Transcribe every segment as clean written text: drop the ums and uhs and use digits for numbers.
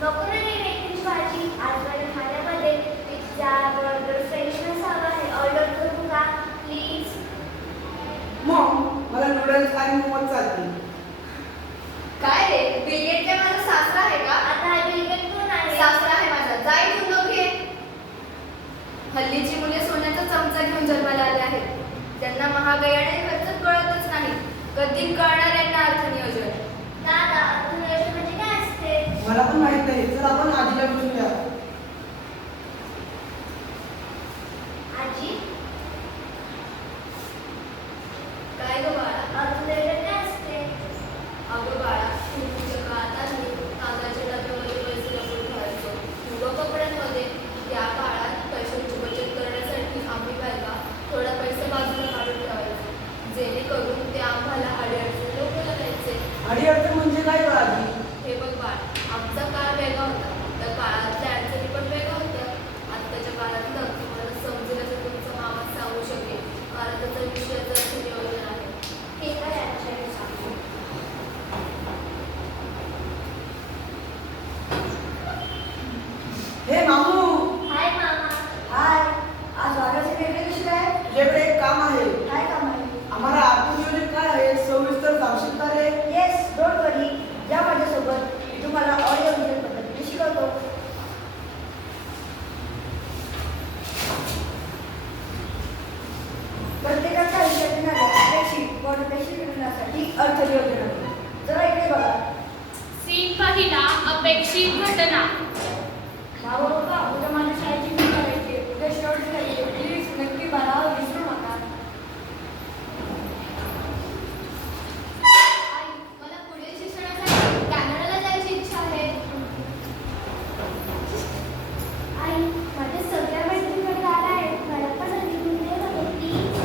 नको रे मेथीची भाजी. आज मला खाण्यामध्ये पिझ्झा, बर्गर, फ्रेंच फ्राईज हवा आहे. ऑर्डर करू का प्लीज? मग मला नूडल्स आणि मोमोज चालतील. काय रे, बिल गेट काय माझा सासरा आहे का? आता हा बिल गेट कोण आहे? सासरा आहे माझा. जा इथून दोघे. हल्लीची मुले सोन्याचा चमचा घेऊन जन्माला आले आहेत. त्यांना महागाई आणि खर्च कळतच नाही. कधी कळणार यांना अर्थनियोजन? दादा, अर्थनियोजन म्हणजे काय असते? मला पण माहित नाही. चल आपण आजीला विचारूया. आजी, काय ग बाळा? अर्थनियोजन काय असते? अगं बाळा, पूर्वीच्या काळात आम्ही कागदाच्या डब्यामध्ये पैसे लपून ठेवायचो. किंवा कपड्यांमध्ये. त्या काळात पैशांची बचत करण्यासाठी आम्ही बायका थोडा पैसा बाजूला काढून ठेवायचो, जेणेकरून ते आम्हाला अडीअडचणी लोक लागायचे. आणि अडचण म्हणजे काय गं आजी? हे बघ बाळ, आमचा काळ वेगळा होता. त्या काळातल्या अडचणी पण वेगळ्या होत्या. आत्ताच्या काळातलं तुम्हाला समजेल असं तुमचा मामा सांगू शकेल, कारण त्याचा विषयाचं नियोजन आहे. हे काय आजी सांगू? हे मामू. हाय मामा. हाय, आज वाघाचे वेगळे कसे काय? तुझ्याकडे एक काम आहे. काय काम आहे? आम्हाला आर्थिक नियोजन काय आहे सविस्तर सांगशील का रे? येस, डोंट वरी. या माझ्यासोबत. मी तुम्हाला ऑडिओ विजन पद्धतीने शिकवतो. प्रत्येकाच्या आयुष्यात येणाऱ्या अपेक्षित व अनपेक्षित निर्णयासाठी अर्थनियोजन आहे. जरा इकडे बघा. सीन पहिला, अपेक्षित घटना. बाबा, उद्या माझ्या शाळेची फी भरायची. उद्या शेवटची तारीख आहे. प्लीज नक्की भरा, विसरू नका. आई, मला पुढील शिक्षणासाठी कॅनडाला जायची इच्छा आहे. आई, माझ्या सगळ्या मैत्रिणीकडे आला आहे. मला पण संधी मिळते का प्लीज?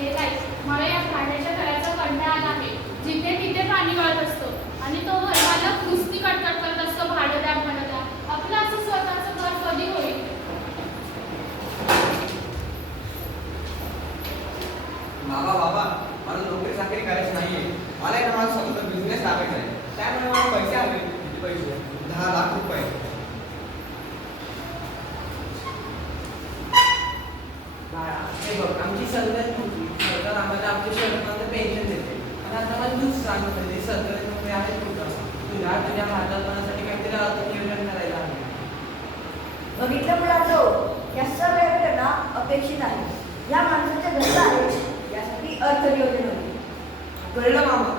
हे काय, मला या भाड्याच्या घराचा कंटाळा आला आहे. जिथे तिथे पाणी गळत असतो आणि तो घरमालक नुसती कटकट करत असतो, भाडं द्या भाडं द्या. आपलं असं स्वतःचं घर कधी होईल? बाबा मला नोकरी चाकरी करायची नाहीये. मला आहे ना माझा स्वतःचा बिझनेस टाकायचा आहे. त्यामुळे मला पैसे हवे. किती पैसे? 10 लाख रुपये. बाळा, हे बघ आमची सगळ्यात मोठी सरकार आम्हाला आमच्या शहरामध्ये पेन्शन देते. आणि आता मला तूच सांग म्हणजे सरकारी नोकरी आहे कुठं? तुझ्या भारतासाठी काहीतरी अर्थनियोजन करायला आहे. बघितलं मुलांनो, या सर्व घटना अपेक्षित आहेत. या माणसाच्या गरजा आहेत, यासाठी अर्थनियोजन होते. कळलं मामा?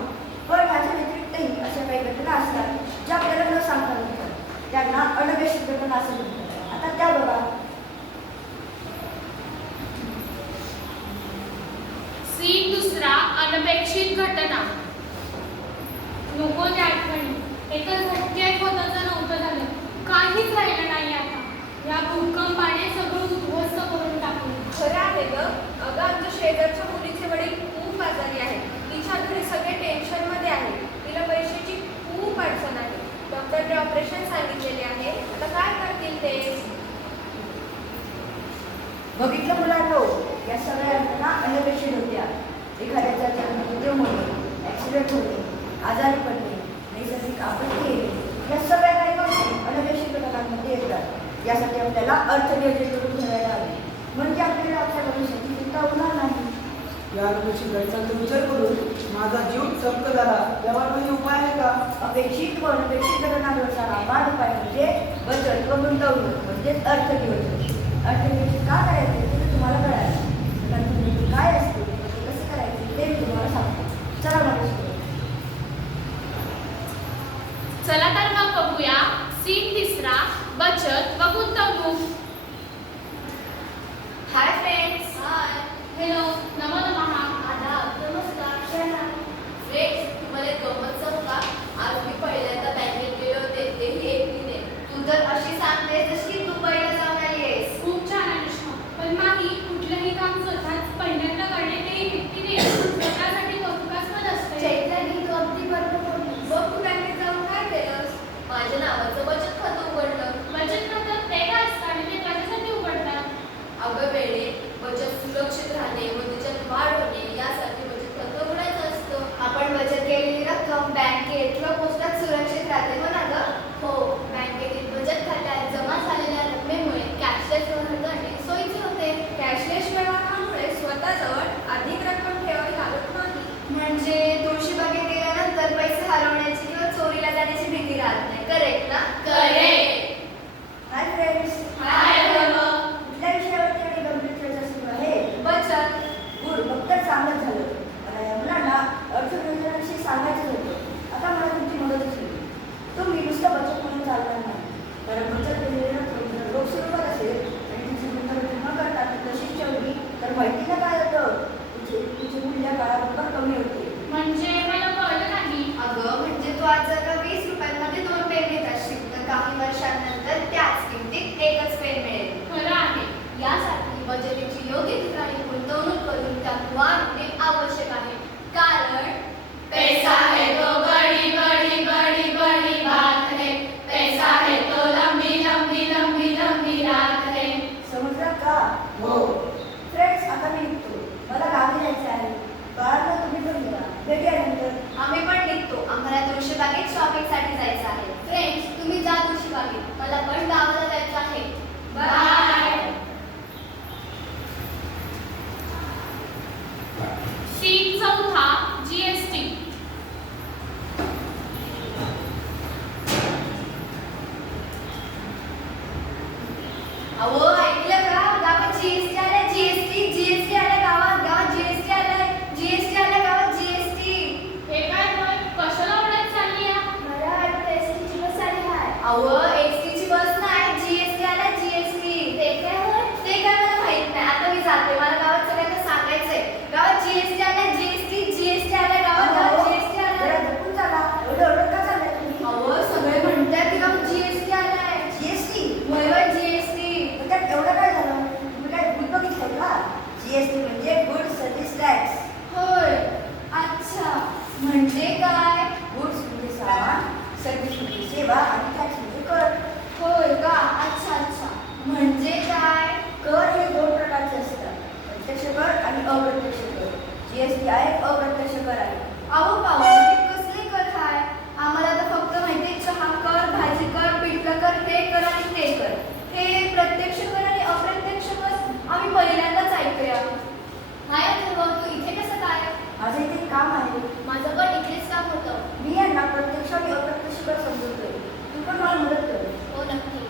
पण याच्या व्यतिरिक्तही अशा काही घटना असतात ज्या आपल्याला न सांगता होतात. त्यांना अनपेक्षित घटना असं म्हणतात. आता त्या बघा. सीन दुसरा, अनपेक्षित घटना. नको त्या आठवणी. एका झटक्यात होताचं नव्हतं झालं. काहीच राहिलं नाही आता. या भूकंपाने सगळं उद्ध्वस्त करून टाकलं. खरं आहे ग. अगं, आमच्या शेजारच्या मुलीचे वडील खूप आजारी आहेत. तिच्या घरी सगळे टेन्शनमध्ये आहे. तिला पैशाची खूप अडचण आहे. डॉक्टरने ऑपरेशन सांगितलेले आहे. आता काय करतील ते? बघितलं मुलांनो, या सगळ्या घटना अनपेक्षित होत्या. एखाद्याचा जन्ममृत्यू होणे, ॲक्सिडेंट होणे, आजारी पडणे, नैसर्गिक आपत्ती येणे, या सगळ्या काही गोष्टी अनपेक्षित घटनांमध्ये येतात. यासाठी आपल्याला अर्थनियोजन करून ठेवायला हवे, म्हणजे आपल्याला आपल्या भविष्याची चिंता होणार नाही. या अनपेक्षित घटनांचा विचार करून माझा जीव चमक झाला. यावर काही उपाय आहे का? अपेक्षित व अनपेक्षित घटनांवरचा रामबाण उपाय म्हणजे बचत व गुंतवणूक म्हणजेच अर्थनियोजन. अर्थनियोजन का करायचे ते तुम्हाला कळालं. अर्थनियोजन काय असते, ते कसं करायचे ते मी तुम्हाला सांगतो. चला माझ्यासोबत. चला तर मग बघूया सीन तिसरा, बचत व गुंतवणूक. Hi friends. हाय. हॅलो, नमो नमः. आदाब. नमस्कार. फ्रेंड्स, तुम्हाला एक गंमत सांगू का? आज मी पहिल्यांदा बँकेत गेले होते, तेही एकटीने. तू तर अशी सांगते जशी की दुबईला जाऊन आली आहेस. खूप छान अनुष्का. पण नाही, कुठलंही काम स्वतःच पहिल्यांदा करणे ते व्यक्तीने स्वतःसाठी कौतुकास्पद असते. चैत्राली, तू अगदी बरोबर बोललीस. बघ, तू बँकेत जाऊन काय केलंस? माझ्या नावाचं बचत खातं उघडलं. बचत खातं राहत नाही. करेक्ट ना? हाय फ्रेंड्स, हाय वैभव. कुठल्या विषयावरती आणि गंभीर चर्चा सुरू आहे? बचत. गुड, मग तर चांगलं झालं. मला या मुलांना अर्थव्यवस्थेविषयी सांगायचं होतं. आता मला तुमची मदतच होईल. तुम्ही नुसतं बचत म्हणून चालणार नाही. कारण बचत केलेली रक्कम रोख स्वरूपात असेल आणि तिची गुंतवणूक न करता ती तशीच ठेवली तर माहिती ना काय होतं? तिचे मूल्य काळाबरोबर कमी होते. म्हणजे मला कळलं नाही. अगं म्हणजे तू आज जर का 20 रुपयांमध्ये 2 पेन घेत असशील तर काही वर्षांनंतर त्याच किमतीत एकच पेन मिळेल. खरं आहे. यासाठी बचतीची योग्य ठिकाणी गुंतवणूक करून त्यात वाढ होणे आवश्यक आहे. कारण पैसा है तो बड़ी बड़ी बड़ी बड़ी बात है. पैसा है तो लंबी लंबी लंबी लंबी रात है. समजलं का? हो. फ्रेंड्स, आता मी निघतो. मला गावी जायचं आहे. बाळांना तुम्ही पण घ्या. भेटूया नंतर. आम्ही पण निघतो. आम्हाला तुळशीबागेत शॉपिंगसाठी जायचं आहे. फ्रेंड्स, तुम्ही जा तुळशीबागेत. मला पण गावाला जायचं आहे. बाय. Scene 4 GST. अहो ऐकलं का? गावात जीएसटी आलाय. जीएसटी आलाय गावात. गावात जीएसटी आलाय. जीएसटी आलाय गावात. जीएसटी. हे काय होय? कशाला ओरडत चालली आहे? मला वाटतं एसटीची बस आली आहे. अहो एसटीची बस नाही. जीएसटी आलाय. जीएसटी. ते काय होय? ते काय मला माहित नाही. आता मी जाते. मला गावात सगळ्यांना सांगायचंय. गावात जीएसटी आलाय. जीएसटी आलाय गावात. गावात जीएसटी आलाय. जरा जपून चाला. एवढं ओरडत का चाललाय तुम्ही? अहो सगळे म्हणतात की गावात जीएसटी आलाय. जीएसटी? वय जीएसटी. मग त्यात एवढं काय झालं? तुम्ही काय भूल बघितलं का? जीएसटी म्हणजे गुड सर्व्हिस टॅक्स. होय. अच्छा. म्हणजे काय? गुड्स म्हणजे सामान, सर्व्हिस म्हणजे सेवा आणि टॅक्स म्हणजे कर. होय का? अच्छा अच्छा. म्हणजे काय? कर हे 2 प्रकारचे असतात. प्रत्यक्ष कर आणि अप्रत्यक्ष कर. जीएसटी आहे अप्रत्यक्ष कर आहे. अहो पाहुणे कसले कर हाय? आम्हाला तर फक्त माहिती चहा कर, भाजी कर, पिठलं कर, हे कर आणि ते कर. हे प्रत्यक्ष कर आणि अप्रत्यक्ष कर आम्ही पहिल्यांदाच ऐकूया. हाय अथर्व, तू इथे कसं काय? माझं इथे एक काम आहे. माझं पण इथेच काम होतं. मी यांना प्रत्यक्ष आणि अप्रत्यक्ष कर समजवतोय. तू पण मला मदत कर. हो नक्की.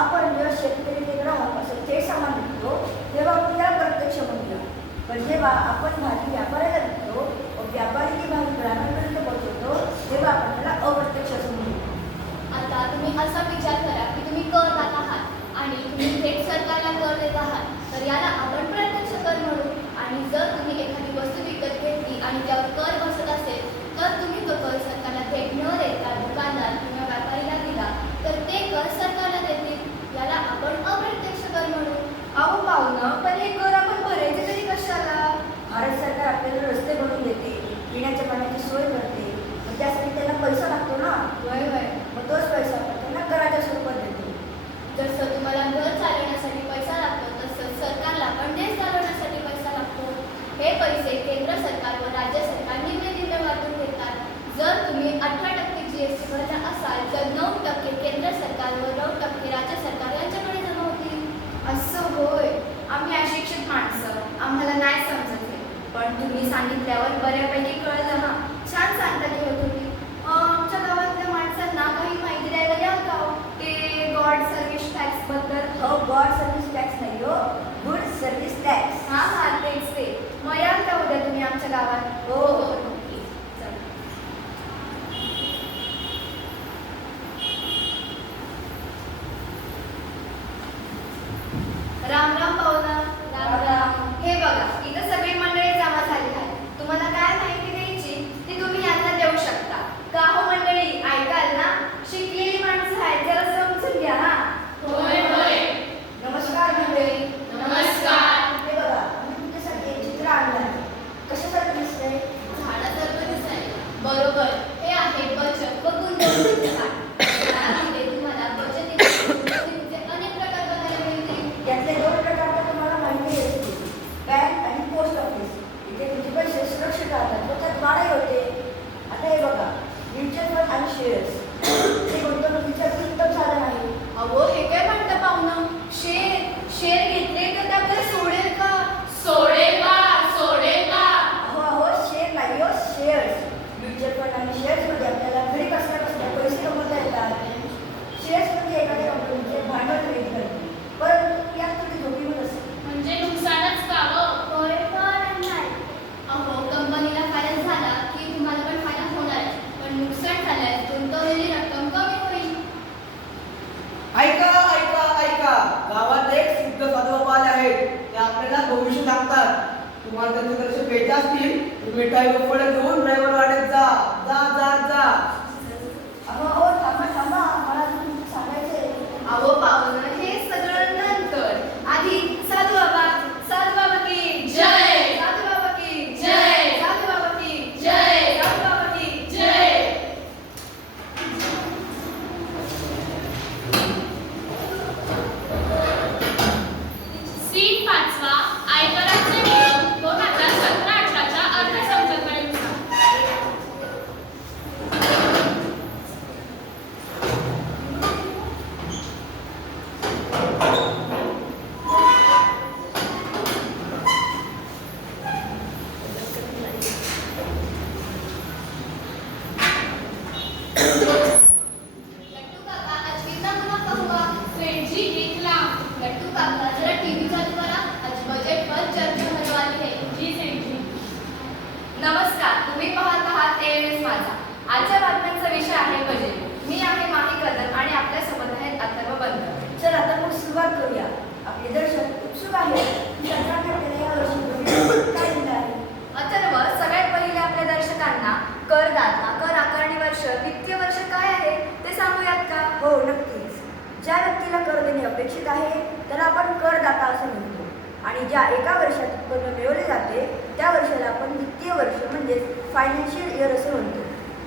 आपण जेव्हा शेतकरी ते ग्राहक असं थेट सामान विकतो तेव्हा आपण त्याला प्रत्यक्ष म्हणूया. पण जेव्हा आपण भाजी व्यापाऱ्याला विकतो व व्यापारी ती भाजी ग्राहकांपर्यंत पोहोचवतो तेव्हा आपण त्याला अप्रत्यक्ष असं म्हणूया. आता तुम्ही असा विचार करा की तुम्ही कर दाता आहात आणि तुम्ही थेट सरकारला कर देत आहात. तर याला आपण प्रत्यक्ष कर म्हणू. आणि जर तुम्ही एखादी वस्तू विकत घेतली आणि त्यावर कर बसत असेल तर तुम्ही तो कर सरकारला थेट न देता दुकानदार किंवा व्यापारीला दिला तर ते कर सरकारला देतील. याला आपण अप्रत्यक्ष कर म्हणू. अहो पाहुणं, पण हे कर आपण भरायचे तरी कशाला? भारत सरकार आपल्याला रस्ते बनवून देते, पिण्याच्या पाण्याची सोय करते. मग त्यासाठी त्यांना पैसा लागतो ना. वय वय. मग तोच पैसा आपण त्यांना कराच्या स्वरूपात देतो. जसं तुम्हाला घर चालवण्यासाठी पैसा लागतो तसंच सरकारला पण देश चालवण्यासाठी पैसा लागतो. हे पैसे केंद्र सरकार व राज्य सरकार निम्मे वाटून देतात. जर तुम्ही 18% जीएसटी भरला असाल तर 9% केंद्र सरकार व 9% राज्य सरकार यांच्याकडे जमा होतील. असं होय. आम्ही अशिक्षित माणसं, आम्हाला नाही समजत हे. पण तुम्ही सांगितल्यावर असतील तर मिठाई व फळं घेऊन ड्रायव्हर वाड्यात जा जा जा जा. अहो थांबा थांबा, मला तुम्ही सांगायचंय. अहो पाहुणं, हे सगळं नंतर. आधी साधू बाबा की जय, साधू बाबा की जय, साधू बाबा की जय, साधू बाबा की जय. सीन 5 आयकराचे नियम 2017-18च्या अर्थसंकल्पनेनुसार. लट्टू काका, आज कितना मुनाफा हुआ? सेठजी 1 लाख. लट्टू काका, जरा टीव्ही चालू करा. आज बजेट पर चर्चा होने वाली है. जी सेठजी. नमस्कार, तुम्ही पाहत आहात AMS माझा. आजच्या बातम्यांचा विषय आहे बजेट. मी आहे माही कदम आणि आपल्या सोबत आहेत अथर्व बंद. चल आता मग सुरुवात करूया. आपले दर्शक उत्सुक आहेत की सरकारने या वर्षी बजेट काय दिलं आहे. अथर्व, सगळ्यात पहिले आपल्या दर्शकांना करदाता, कर आकारणी वर्ष, वित्तीय वर्ष काय आहे ते सांगूयात का? हो नक्कीच. ज्या व्यक्तीला कर देणे अपेक्षित आहे त्याला आपण करदाता असं म्हणतो, आणि ज्या एका वर्षात उत्पन्न मिळवले जाते त्या वर्षाला आपण वित्तीय वर्ष म्हणजेच फायनान्शियल इयर असं म्हणतो.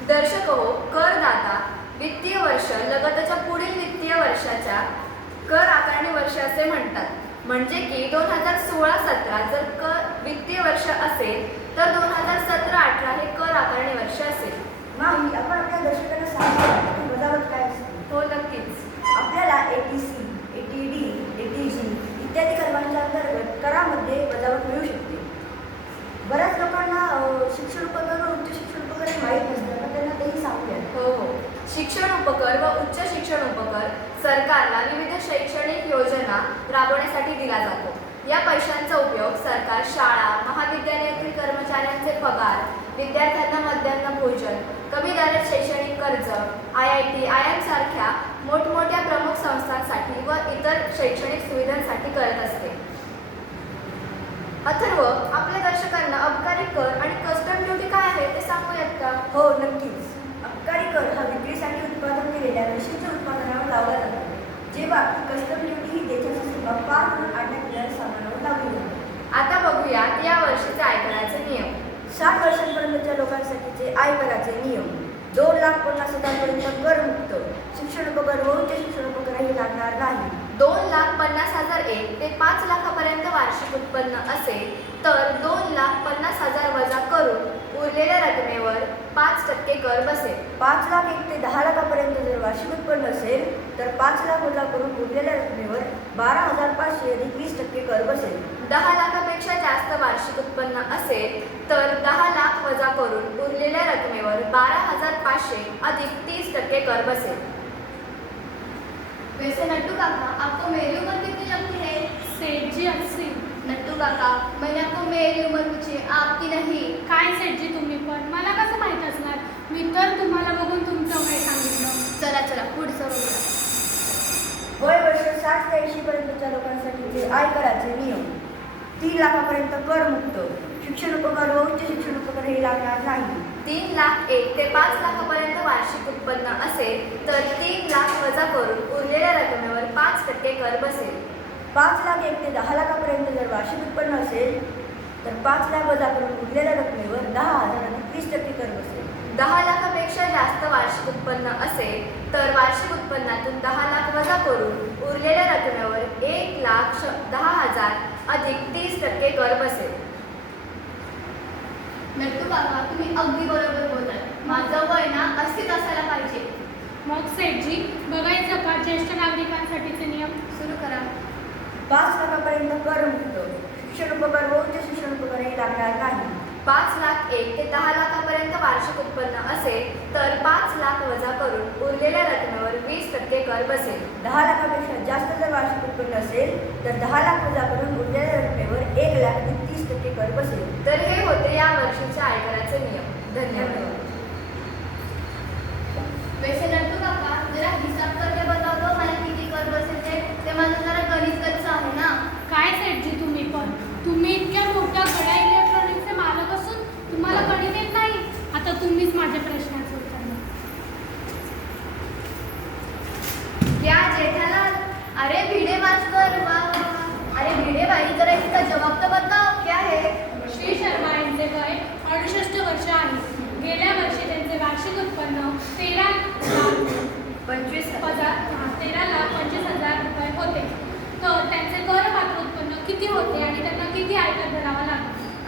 दर्शक हो, करदाता वित्तीय वर्ष लगतच्या पुढील वित्तीय वर्षाच्या कर आकारणी वर्ष असे म्हणतात. म्हणजे की 2016-17 जर कर वित्तीय वर्ष असेल तर 2017-18 हे कर आकारणी वर्ष असेल. माही, आपण आपल्या दर्शकांना सांगूया की वजावट काय असते. हो नक्कीच. आपल्याला ATC, ATD, ATG इत्यादी कर्मांच्या अंतर्गत करामध्ये वजावट मिळू शकते. बऱ्याच लोकांना शिक्षण उपकर व उच्च शिक्षण उपकर हे माहीत नसतं, तर त्यांना तेही सांगूया. हो. शिक्षण उपकर व उच्च शिक्षण उपकर सरकारला विविध शैक्षणिक योजना राबवण्यासाठी दिला जातो. या पैशांचा उपयोग सरकार शाळा, महाविद्यालयातील कर्मचाऱ्यांचे पगार, विद्यार्थ्यांना मध्यान्ह भोजन, कमी दरात शैक्षणिक कर्ज, IIT, IIM सारख्या मोठमोठ्या प्रमुख संस्थांसाठी व इतर शैक्षणिक सुविधांसाठी करत असते. अथर्व, आपल्या दर्शकांना अबकारी कर आणि कस्टम ड्युटी काय आहे ते सांगूयात का? हो नक्कीच. अबकारी कर हा विक्रीसाठी उत्पादन केलेल्या विशिष्ट उत्पादनावर लावला जातो, जेव्हा की कस्टम ड्युटी ही देशाची सीमा पार करून आणण्यात येणाऱ्या सामानावर लावली जाते. आता बघूयात या वर्षीचे आयकराचे नियम. 60 वर्षांपर्यंतच्या लोकांसाठीचे आयकराचे नियम. 2,50,000 करमुक्त. शिक्षण उपकर व उच्च शिक्षण उपकरही लागणार नाही. 2,50,001 ते 5 लाखापर्यंत वार्षिक उत्पन्न असेल तर 2,50,000 वजा करून उरलेल्या रकमेवर 5% कर बसेल. 5,01,000 ते 10 लाखापर्यंत जर वार्षिक उत्पन्न असेल तर 5 लाख वजा करून उरलेल्या रकमेवर 12,500 अधिक 20% कर बसेल. 10 लाखापेक्षा जास्त वार्षिक उत्पन्न असेल तर 10 लाख वजा करून उरलेल्या रकमेवर 12,500 अधिक 30% कर बसेल. वैसे नट्टू काका, आपको मेरी उम्र कितनी लगती है? सेठजी 80. नट्टू काका, मैंने आपको मेरी उम्र पूछी, आपकी नहीं. काय सेठजी तुम्ही पण, मला कसं माहित असणार? मी तर तुम्हाला बघून तुमचं वय सांगितलं. चला पुढचं बघूया. वय वर्ष 60 ते 80 पर्यंतच्या लोकांसाठीचे आयकराचे नियम. 3 लाखापर्यंत करमुक्त. शिक्षण उपकर व उच्च शिक्षण उपकर हे लागणार नाही. 3,01,000 ते 5 लाखापर्यंत वार्षिक उत्पन्न असेल तर 3 लाख वजा करून उरलेल्या रकमेवर 5% कर बसेल. 5,01,000 ते 10 लाखापर्यंत जर वार्षिक उत्पन्न असेल तर 5 लाख वजा करून उरलेल्या रकमेवर 10,000 आणि 30% कर बसेल. 10 लाखापेक्षा जास्त वार्षिक उत्पन्न असेल तर वार्षिक उत्पन्नातून 10 लाख वजा करून उरलेल्या रकमेवर 1,10,000 अधिक 30% कर बसेल. नट्टू काका, तुम्ही अगदी बरोबर बोलताय. माझं वय ना 80 असायला पाहिजे. मग सेठजी, बघायचं का ज्येष्ठ नागरिकांसाठीचे नियम? सुरू करा. 5 लाखापर्यंत करमुक्त. शिक्षण उपकर व उच्च शिक्षण उपकर हे लागणार नाही. 5,01,000 ते 10 लाखापर्यंत वार्षिक उत्पन्न असेल तर 5 लाख वजा करून उरलेल्या रकमेवर 20% कर बसेल. 10 लाखापेक्षा जास्त जर वार्षिक उत्पन्न असेल तर 10 लाख वजा करून उरलेल्या रकमेवर 1,00,000 आणि 30% कर बसेल. तर हे होते या वर्षीच्या आयकराचे नियम. धन्यवाद. वैसे नट्टू काका, जरा हिसाब करके बताओ तो मला किती कर बसेल ते माझं जरा गणितच आहे ना. काय सेठजी तुम्ही पण, तुम्ही इतक्या मोठ्या गड्या इलेक्ट्रॉनिक्सचे मालक असून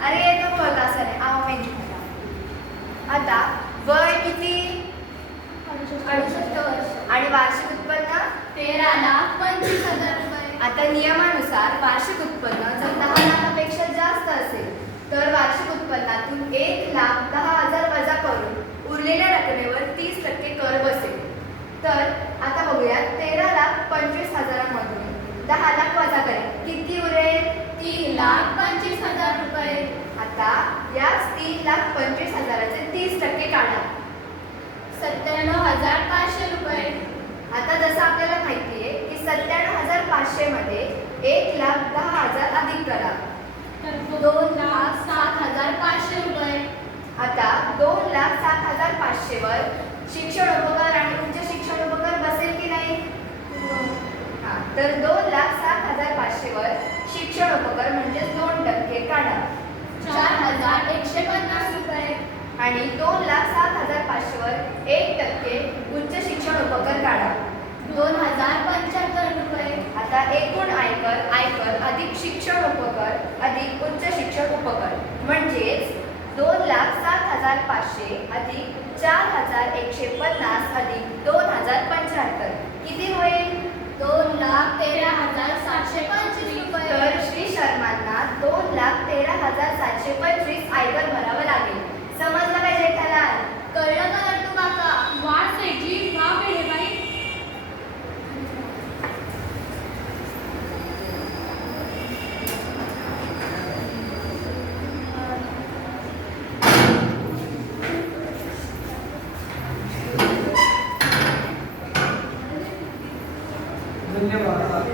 अरे येतो बोलता असं नाही आव माहिती मला. आता वय किती 68 वर्ष आणि वार्षिक उत्पन्न 13,25,000 रुपये. आता नियमानुसार वार्षिक उत्पन्न जर 10 लाखापेक्षा जास्त असेल तर वार्षिक उत्पन्नातून 1,10,000 वजा करून उरलेल्या रकमेवर 30% कर बसेल. तर आता बघूया 13,25,000 मधून 10 लाख वजा करेल किती उरेल 3,25,000 रुपये. आता याच 3,25,000चे 30% काढा. 97,500 रुपये. आता जसं आपल्याला माहिती आहे की 97,500 मध्ये 1,10,000 अधिक करा. तर 2,07,500 रुपये. आता 2,07,500 वर शिक्षण उपकर आणि उच्च शिक्षण उपकर बसेल की नाही? हा, तर 2,07,500 वर शिक्षण उपकर म्हणजे 2% काढा 4,150 रुपये. आणि 2,07,500 वर 1% उच्च शिक्षण उपकर काढा. 2,075 रुपये. आता एकूण आयकर अधिक शिक्षण उपकर अधिक उच्च शिक्षण उपकर म्हणजेच 2,07,500 अधिक 4,150 अधिक 2,075 किती होईल? 2,13,725 रुपये. तर श्री शर्मांना 2,13,725 आयकर भरावं लागेल. समजलं काय जेठालाल? कळलं का लट्टू काका? वा सेठी, वा वेळेबाई. धन्यवाद.